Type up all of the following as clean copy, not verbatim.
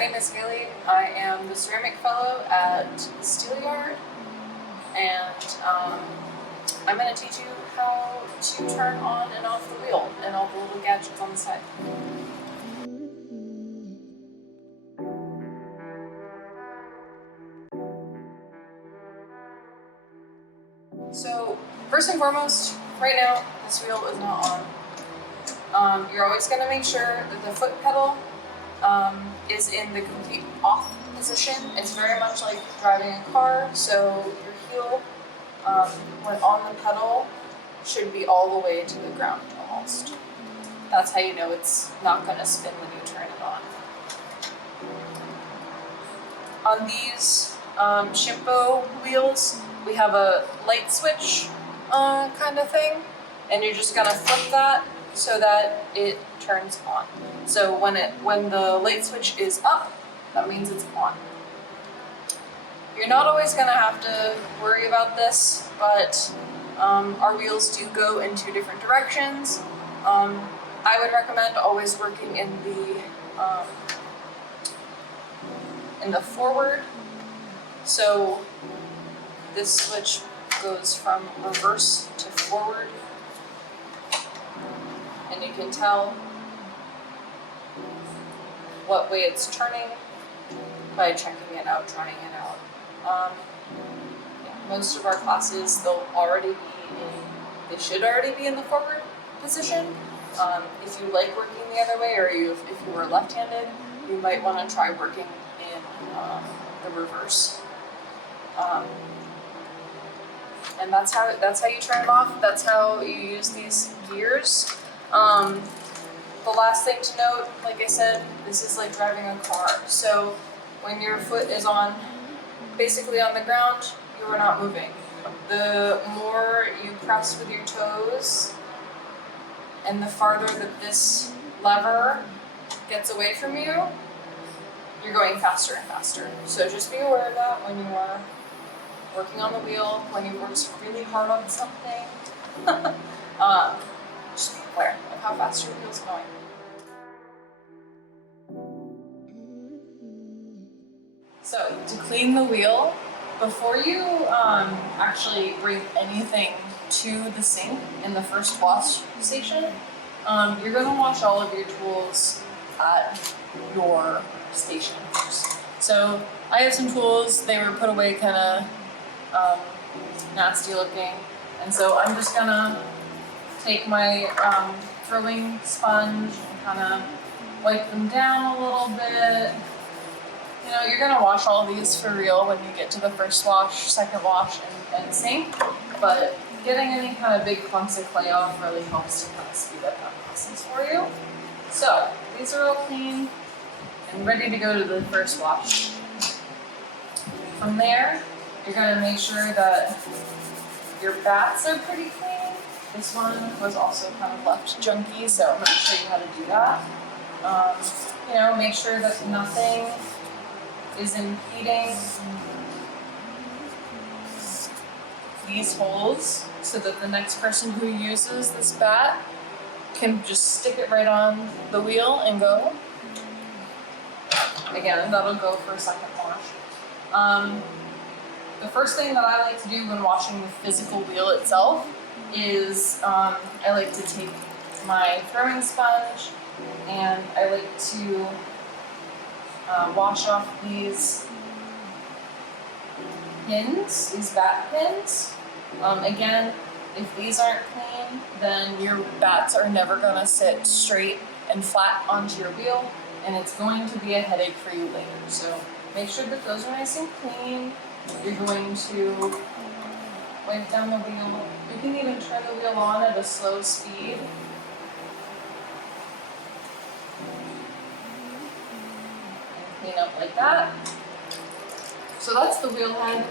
name is Haley. I am the ceramic fellow at the Steelyard, and I'm going to teach you how to turn on and off the wheel and all the little gadgets on the side. So first and foremost, right now this wheel is not on. You're always going to make sure that the foot pedal is in the complete off position. It's very much like driving a car, so your heel, when on the pedal, should be all the way to the ground almost. That's how you know it's not going to spin when you turn it on. On these Shimpo wheels, we have a light switch kind of thing, and you're just going to flip that so that it turns on. So when the light switch is up, that means it's on. You're not always going to have to worry about this, but our wheels do go in two different directions. I would recommend always working in the forward. So this switch goes from reverse to forward, and you can tell what way it's turning by checking it out, trying it out. Most of our classes, they should already be in the forward position. If you like working the other way, or if you were left-handed, you might want to try working in the reverse. And that's how you turn it off. That's how you use these gears. The last thing to note, like I said, this is like driving a car. So when your foot is basically on the ground, you are not moving. The more you press with your toes, and the farther that this lever gets away from you, you're going faster and faster. So just be aware of that when you are working on the wheel, when you work really hard on something. Just be aware of how fast your wheel's going. So to clean the wheel, before you actually bring anything to the sink in the first wash station, you're going to wash all of your tools at your station first. So I have some tools, they were put away kind of nasty looking, and so I'm just going to take my throwing sponge and kind of wipe them down a little bit. You know, you're going to wash all of these for real when you get to the first wash, second wash, and sink, but getting any kind of big clumps of clay off really helps to kind of speed up that process for you. So these are all clean and ready to go to the first wash. From there, you're going to make sure that your bats are pretty clean. This one was also kind of left junky, so I'm going to show you how to do that. You know, make sure that nothing is impeding these holes so that the next person who uses this bat can just stick it right on the wheel and go. Again, that'll go for a second wash. The first thing that I like to do when washing the physical wheel itself is I like to take my throwing sponge and I like to wash off these pins, these bat pins. Again, if these aren't clean, then your bats are never going to sit straight and flat onto your wheel, and it's going to be a headache for you later. So make sure that those are nice and clean. You're going to wipe down the wheel. You can even turn the wheel on at a slow speed. Clean up like that. So that's the wheel head.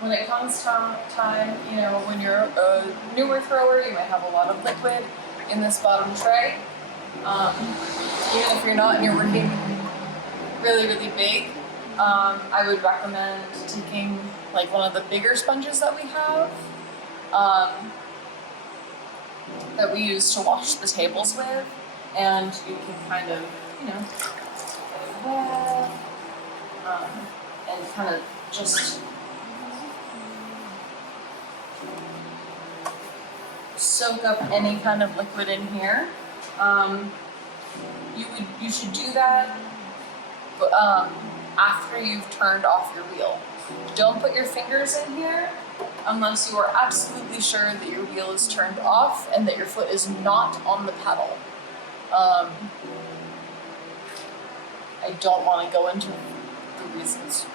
When it comes time, you know, when you're a newer thrower, you might have a lot of liquid in this bottom tray. Even if you're not and you're working really, really big, I would recommend taking like one of the bigger sponges that we have, that we use to wash the tables with, and you can kind of, you know, kind of just soak up any kind of liquid in here. You should do that after you've turned off your wheel. Don't put your fingers in here unless you are absolutely sure that your wheel is turned off and that your foot is not on the pedal. I don't want to go into the reasons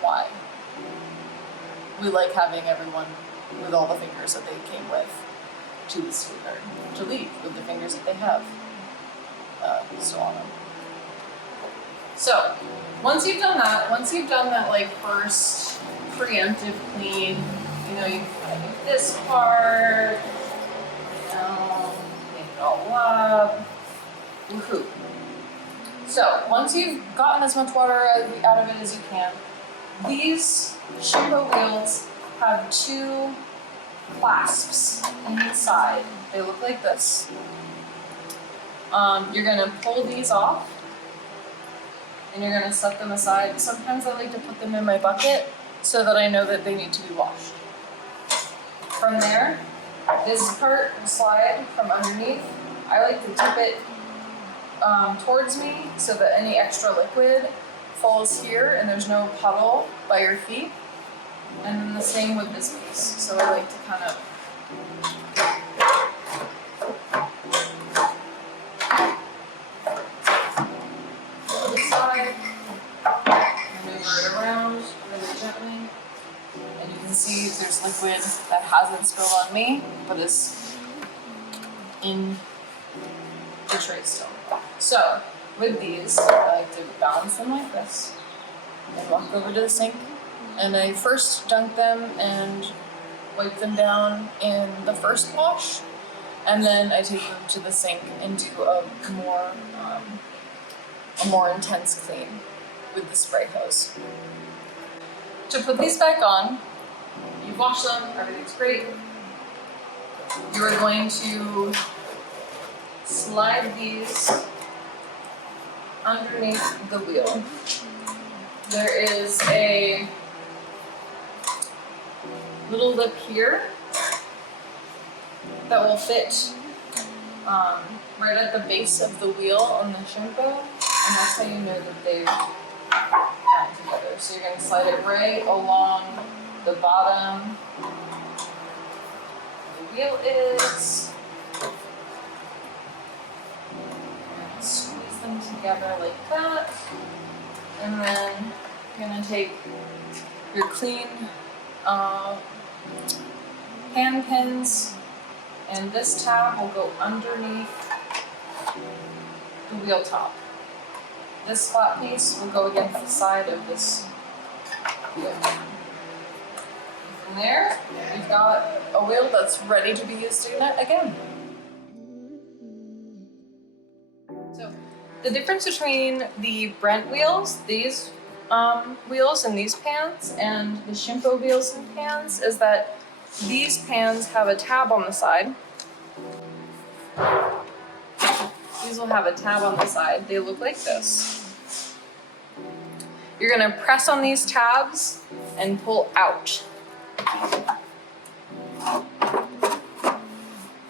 why we like having everyone with all the fingers that they came with to the scooter to leave with the fingers that they have still on them. So once you've done that like first preemptive clean, you know, you kind of do this part, clean it all up, woohoo. So once you've gotten as much water out of it as you can, these Shimpo wheels have two clasps inside. They look like this. You're gonna pull these off and you're gonna set them aside. Sometimes I like to put them in my bucket so that I know that they need to be washed. From there, this part will slide from underneath. I like to tip it towards me so that any extra liquid falls here and there's no puddle by your feet. And then the same with this piece. So I like to kind of pull the side, maneuver it around really gently. And you can see there's liquid that hasn't spilled on me, but is in the tray still. So with these, I like to balance them like this and walk over to the sink. And I first dunk them and wipe them down in the first wash, and then I take them to the sink and do a more intense clean with the spray hose. To put these back on, you wash them, everything's great. You are going to slide these underneath the wheel. There is a little lip here that will fit right at the base of the wheel on the Shimpo, and that's how you know that they've gotten together. So you're going to slide it right along the bottom the wheel is, and squeeze them together like that, and then you're going to take your clean hand pins, and this tab will go underneath the wheel top. This flat piece will go against the side of this wheel. From there, you've got a wheel that's ready to be used again. So the difference between the Brent wheels, these wheels and these pans, and the Shimpo wheels and pans is that these pans have a tab on the side. These will have a tab on the side. They look like this. You're gonna press on these tabs and pull out.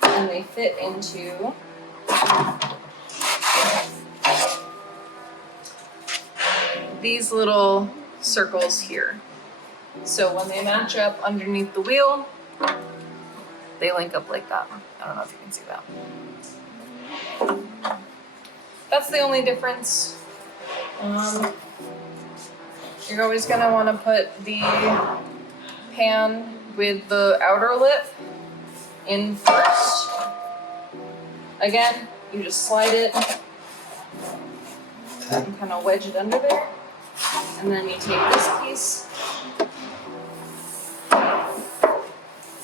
And they fit into these little circles here. So when they match up underneath the wheel, they link up like that. I don't know if you can see that. That's the only difference. You're always gonna wanna put the pan with the outer lip in first. Again, you just slide it and kind of wedge it under there. And then you take this piece.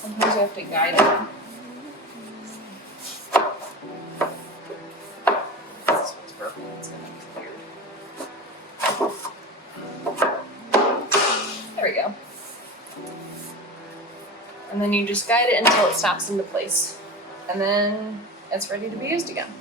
Sometimes you have to guide it. This one's broken, it's gonna be weird. There we go. And then you just guide it until it snaps into place. And then it's ready to be used again.